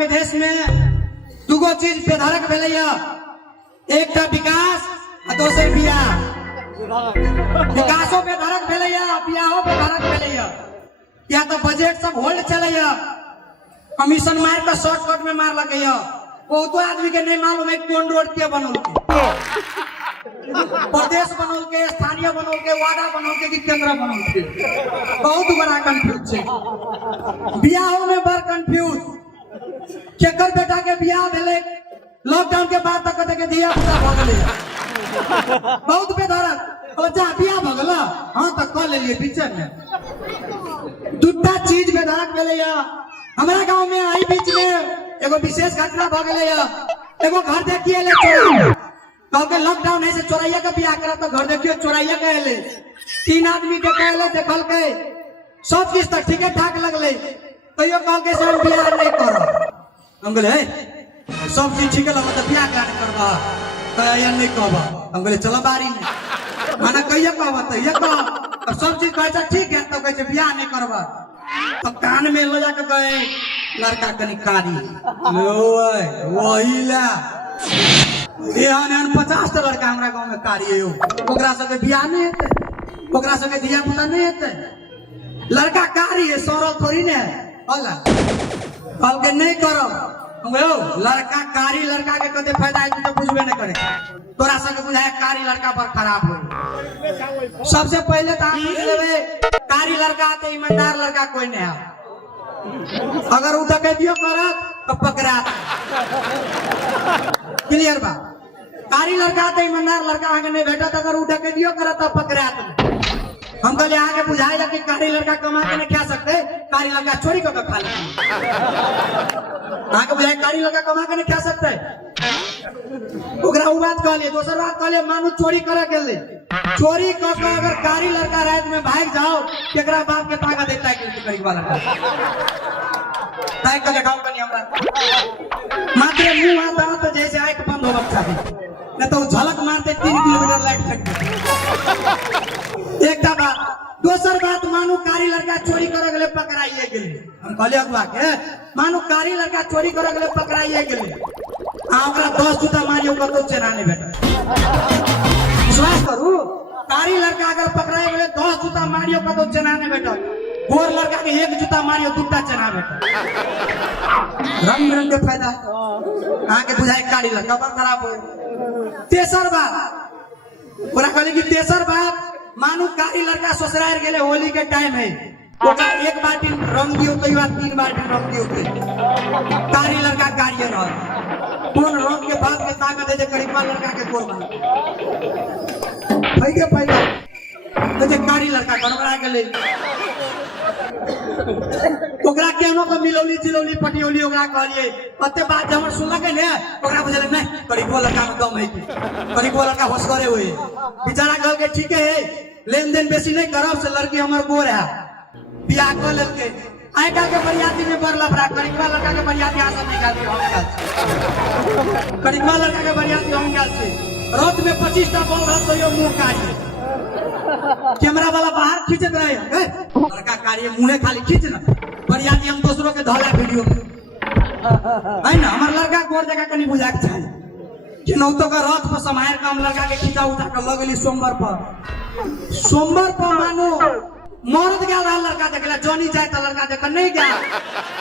में देश में दुगो चीज बेधड़क भेलै एक विकास आ दोसर बियाह। विकासो बेधड़क भेलै बियाहो बेधड़क भेलै या तो बजट सब होल्ड चलै कमीशन मार के शॉर्टकट में मार लगे बहुतो आदमी के नहीं मालूम है कौन रोड के बनल के प्रदेश बनल के स्थानीय बनल के वार्डा बनल के कि केंद्र बनल के बहुत बड़ा कंफ्यूज है। बियाह में बड़ कंफ्यूज केकर बेटा के बियाह भेले लॉकडाउन के बाद तक के दिया पूरा भ गेलै बहुत बेधड़क जा बियाह भ गेल हां त क लेलिए बीचे में दूटा चीज बेधड़क भेलै हमारा गांव में आई बीच में एगो विशेष घटना भ गेलै एगो घर देखिए ले कह के लॉकडाउन है से चोरैया के बियाह करा तो घर देखिए चोरैया के एले 3 आदमी के कहले देखल के सब चीज तक ठीके ठाक लगले तैयो कह के से हम बियाह नहीं करब हम कहले सब चीज ठीक लगा तो बियाह काहे नहीं करबा तो या नहीं कहबा हम कहले चलो बारी में माना कहिए कहबा तो ये कह अब सब चीज कहै ठीक है तो कहै बियाह नहीं करबा तो कान में लो जाके कहे लड़का कनी कारी ओए वही ला एहन 50 लड़का हमरा गांव में कारी है ओकरा सबके बियाह नहीं हेतै ओकरा सबके धिया पुता नहीं हेतै लड़का कारी है सरल थोड़ी ने होला कहल के नहीं करो लड़का कारी लड़का के कते फायदा है तो बुझबे नहीं करे तोरा सबके बुझाए कारी लड़का पर खराब हो सबसे पहले तो आप बुझ लेबे कारी लड़का तो ईमानदार लड़का कोई नहीं है अगर उ डकैतियो करत तो पकड़ा क्लियर बा कारी लड़का तो ईमानदार लड़का आगे नहीं भेटत अगर उ डकैतियो करत तो पकड़ा हम कहले आगे बुझाए कि कारी लड़का कमा के नहीं खा सकते कारी लड़का चोरी करके खा ले आगे बुझाए कारी लड़का कमा के नहीं खा सकते ओकरा उ बात कहले दोसर बात कहले मानू चोरी करे गेले चोरी क के अगर कारी लड़का रात में भाग जाओ केकरा बाप के ताकत देता है कि करी वाला ताई के देखाओ कनी हमरा मात्र मुंह हाथ तो जैसे आंख बंद होबक चाहिए न तो झलक मारते 3 किलोमीटर लाइट फेंक एकटा बात दोसर बात मानू कारी लड़का चोरी करे गेले पकड़ाइए गेले हम कहले अगवा के मानू कारी लड़का चोरी करे गेले पकड़ाइए गेले आ ओकरा 10 जूता मारियो कतो चेना नहीं भेटत विश्वास करू कारी लड़का अगर पकड़ाए गेले 10 जूता मारियो कतो चेना नहीं भेटत गोर लड़का के 1 जूता मारियो 2टा चेना भेटत रंग रंग के फायदा आके बुझाए कारी लड़का पर खराब हो तेसर बात ओरा कहले कि तेसर बात मानू कारी लड़का ससुराल गेले होली के टाइम है ओका 1 बाल्टी रंग दियो कई बार 3 बाल्टी रंग दियो के कारी लड़का गाड़िए रह कौन रंग के बात के ताकत है जे करीबा लड़का के कोर बा भाई के पहले तो जे कारी लड़का गड़बड़ा गेले ओकरा केनो के मिलौली चिलौली पटियोली ओकरा कहलिए अते बात हमर सुनल के ने ओकरा बुझले नहीं करीबो लड़का में दम है करीबो लड़का होश करे हुए बेचारा कहल के ठीक है लेन देन बेसी नहीं करब से लड़की हमर गोर है बियाह कर लेके आइ काल के बरियाती में बर लफड़ा करीबा लड़का के बरियाती आसन निकाल के हम गेल करीबा लड़का के बरियाती हम गेल छी रात में 25 टा बोल रहा तो यो मुंह काटी कैमरा वाला बाहर खींचत रहे लड़का कार्य मुंहे खाली खींच ना बरियाती हम दूसरों के धोला वीडियो है ना हमार लड़का गोर जगह कनी बुझा के चाहिए कि नौतो का रथ पर समायर का हम लड़का के खींचा उठा कर लगली सोमवार पर मानो मर्द गया लड़का देखला जॉनी जाए तो लड़का देख नहीं गया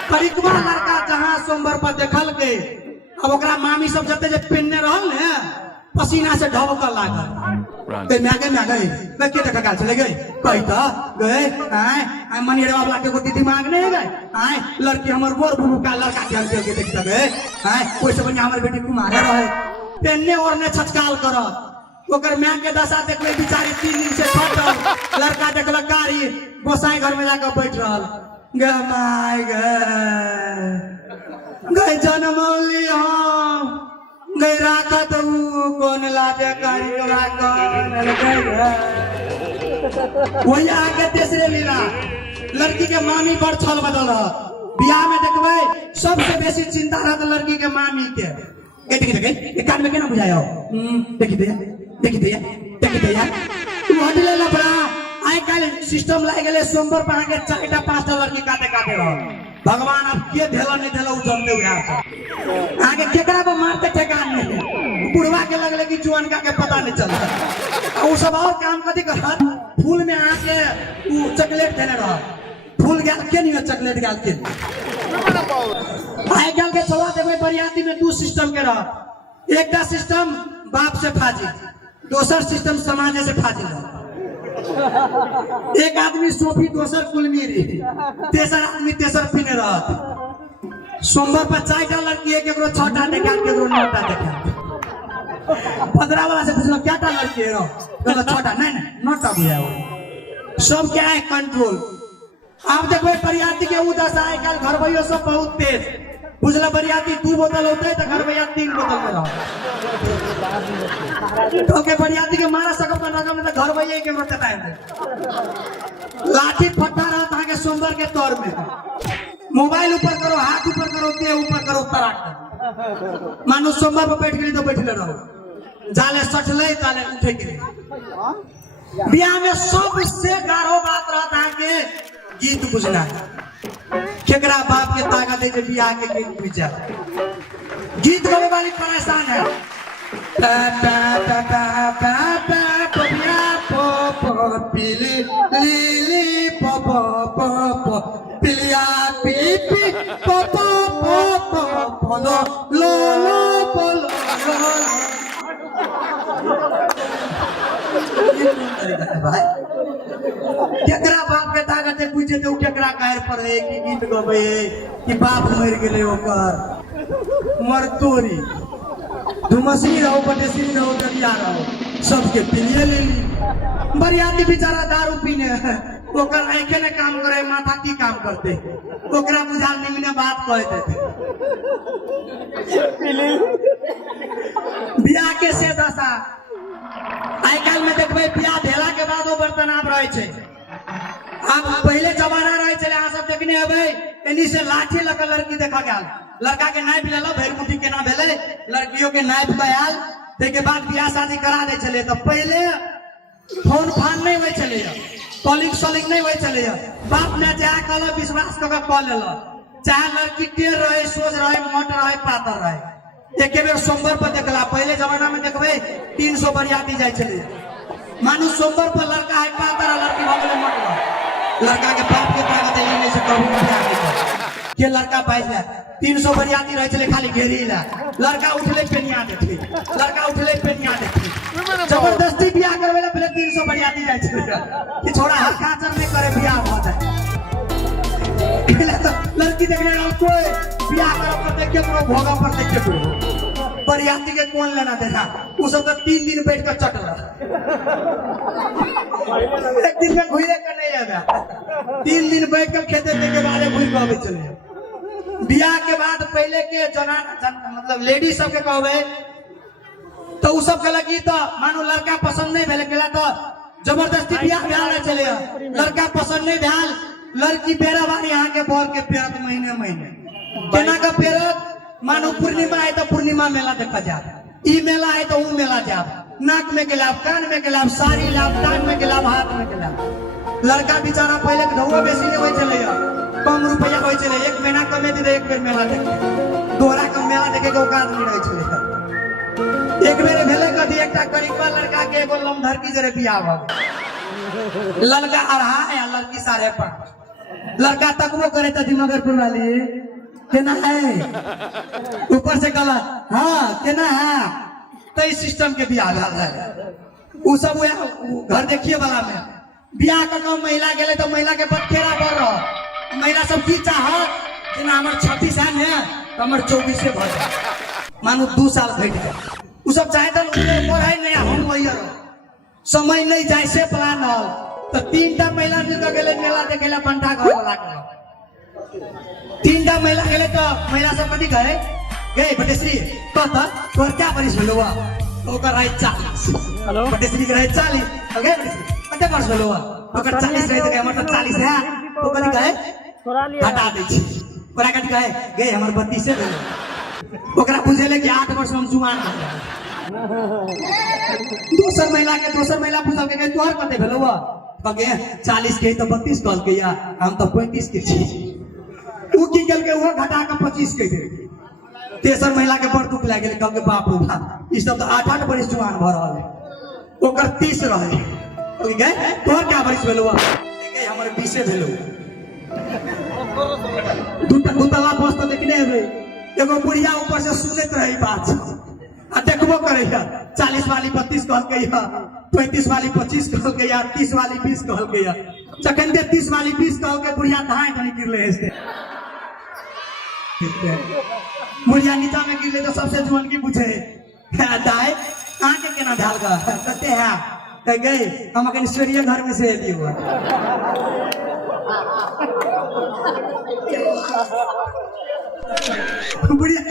करीबा लड़का जहां सोमवार पर देखल के अब ओकरा मामी सब जते जे पेनने रहल ने पसीना से ढबक लागल ते मागे मैं के देखा गाल चले गए कही तो गए आए मनीड़वा वाला के गोटी दिमाग नहीं गए आए लड़की हमर बोर बुलू का लड़का के हमके देखता गए आए कोई से बनिया हमर बेटी कुमारे रहे पेनने और ने छचकाल कर ओकर मैं के दशा देखले बिचारी 3 दिन से फटल लड़का देखल कारी गोसाई घर में जाकर बैठ रहल गे माय गे जनमौली हम गई राखत कौन लाजे कारी वही आगे तीसरे लीला लड़की के मामी पर छल बदल बियाह में देखबे सबसे बेसी चिंता रहत लड़की के मामी के एक कान में केना बुझायो देखी दे तू हटले लफड़ा आइ काल सिस्टम लाग गेले सोमवार पर आके 4टा 5टा लड़की काटे रह भगवान अब के धेला नहीं धेला जानते हुए आगे केकरा को मारते ठेकान नहीं बुढ़वा के लगले कि जुआनका के पता नहीं चलता वो सब और काम कथी करत फूल में आके वो चॉकलेट देने रहा फूल गया के नहीं चॉकलेट गया के आए गल के सवा देवे बरियाती में दो सिस्टम के रहा एक दा सिस्टम बाप से फाजी दोसर सिस्टम समाज से फाजी रहा एक आदमी सोफी दोसर कुलमीरी तेसर आदमी तेसर पीने रहत सोमवार पर 4टा लड़की एक एकरो 6टा देखा केकरो 9टा देखा 15 वाला से पूछलो क्या टा लड़की है कहलो 6टा नहीं नहीं 9टा बुझा हो सब क्या है कंट्रोल आप देखो बरियाती के उदशा है कल घर भैया सब बहुत तेज बुझला बरियाती 2 बोतल होते है तो घर भैया 3 बोतल में रहो तो के बरियाती के मारा सकम ना में तो घर भैया के रोते टाइम लाठी फट्टा रहता है के सोमवार के तौर में मोबाइल ऊपर करो हाथ ऊपर करो ते ऊपर करो तराक मानो सोमवार पर बैठ गई तो बैठले रहो जाले सटले जाले उठे के बियाह में सबसे गाढ़ो बात रहता है कि गीत बुझना केकरा बाप के ताकत है जो बियाह के गीत बुझ जाए गीत गाने वाली परेशान है पा पा पा पा पा पा पपिया पो पो पिली लीली पो पो पो पो पिलिया पी पी पो पो पो पो पो लो लो लो पो लो भाई केकरा बाप के ताकत है पूछे तो केकरा कायर पर है कि गीत गबे कि बाप मर गेले ओकर मर तोरी धुमसी रहो बटेसी रहो दरिया रहो सबके पिलिए ले ली बरियाती बेचारा दारू पीने ओकर आंखें ने काम करे माथा की काम करते ओकरा बुझाल निमने बात कहते थे बियाह के से दशा आई काल में देखबे बियाह भेला के बाद वो बर्तन आप रहे छे अब पहले जमाना रहे चले आ सब देखने अबे एनी से लाठी लगा लड़की देखा गया लड़का के नाइफ लेला भैरमुठी के ना भेले लड़कियों के नाइफ बयाल ते के बाद बियाह शादी करा दे चले तो पहले फोन फान नहीं होय चले कॉलिंग सॉलिंग नहीं होय चले बाप ने जा कल विश्वास क कॉल लेला चाहे लड़की टेढ़ रहे सोच रहे मोट रहे पातर रहे एक बेर सोमवार पर देखला पहले जमाना में देखबे 300 बरियाती जाय चले मानु सोमवार पर लड़का है पातर लड़की भगले मोट लड़का के बाप के ताकत है लेने से कबू बियाह के लड़का पाइस है 300 बरियाती रहे चले खाली घेरीला लड़का उठले पेनिया देखी लड़का उठले पेनिया देखी जबरदस्ती बियाह करवेला पहले 300 बरियाती जाय छले कि छोड़ा हकाचर में करे बियाह हो जाए लड़की देखने कोई बियाह करो पर देख के भोगा पर देख के बरियाती के कौन लेना देना वो सब तो 3 दिन बैठ कर चटला एक दिन में घुरे कर नहीं आया 3 दिन बैठ कर खेते थे के बाद घुर के चले बियाह के बाद पहले के मतलब लेडीज सब के कहबे तो उ सब कहला कि तो मानो लड़का पसंद नहीं भेले केला तो जबरदस्ती बियाह भेल चले लड़का पसंद नहीं भेल लड़की बेरा बारी यहाँ के बोल के पेरत महीने महीने केना का पेरत मानो पूर्णिमा है तो पूर्णिमा मेला देखा जाए ई मेला है तो वो मेला जाए नाक में के लाभ कान में के लाभ साड़ी लाभ टांग में के लाभ हाथ में के लाभ लड़का बेचारा पहले धौआ बेसी नहीं होय चले कम रुपया होय चले 1 महीना कमे दे एक बेर मेला देखे दोहरा का मेला देखे के औकात नहीं रहे चले एक बेर भेले कभी एकटा गरीबा लड़का के एगो लमधर की जरे बियाह भ लड़का 2.5 या लड़की 5.5 लड़का तकबो करे त दिमगरपुर वाली केना है ऊपर से कहला हां केना है तो इस सिस्टम के बियाह भेल है उ सब घर देखिए वाला में बियाह का महिला गेले तो महिला के बखेरा बढ़ रहा महिला सब की चाहत जेना हमर 36 साल है तो हमर 24 से भर मानो 2 साल घट गए उ सब चाहे तो पढ़ाई नहीं हम वही समय नहीं जाए से प्लान हो तो 3टा महिला निकल गेले मेला देखेला पंठा घर लागल 3टा महिला गेले तो महिला सब कथी कहे गए बटेश्री कत तोर क्या परिस भेलवा ओकर राय 40 हेलो बटेश्री के राय 40 ओके कते वर्ष भेलवा ओकर 40 रहे तो हमर तो 40 है तो कथी कहे छोड़ा लिया हटा दै छी ओकरा कथी कहे गए हमर 32 से भेल ओकरा बुझेले कि 8 वर्ष हम जुआन दोसर महिला पूछल के तोहर कते भेलवा कहे 40 के तो 32 कल के या हम तो 35 के छी उ की केल के वो घटा के 25 कह दे। तेसर महिला के बड़ दुख लागे कह के बाप रे बाप ई सब तो 8-8 बरिस जवान भ रहल है ओकर 30 रहे ओके गए तोहर क्या बरिस भेलो के हमर 20 भेलो दूतला बस तो देखने रे एगो बुढ़िया ऊपर से सुनत रही बात आ देखबो करे है 40 वाली 32 कहल के है 35 वाली 25 कहल के या 30 वाली 20 कहल के है जखन दे 30 वाली 20 कहल के बुढ़िया धाय धनी गिरले है बुढ़िया नीचा में गिरले तो सबसे जुआन की पूछे दाई आके केना ढाल का कहते हैं कह गए हम अखन ईश्वरीय घर में से एली हुआ बुढ़िया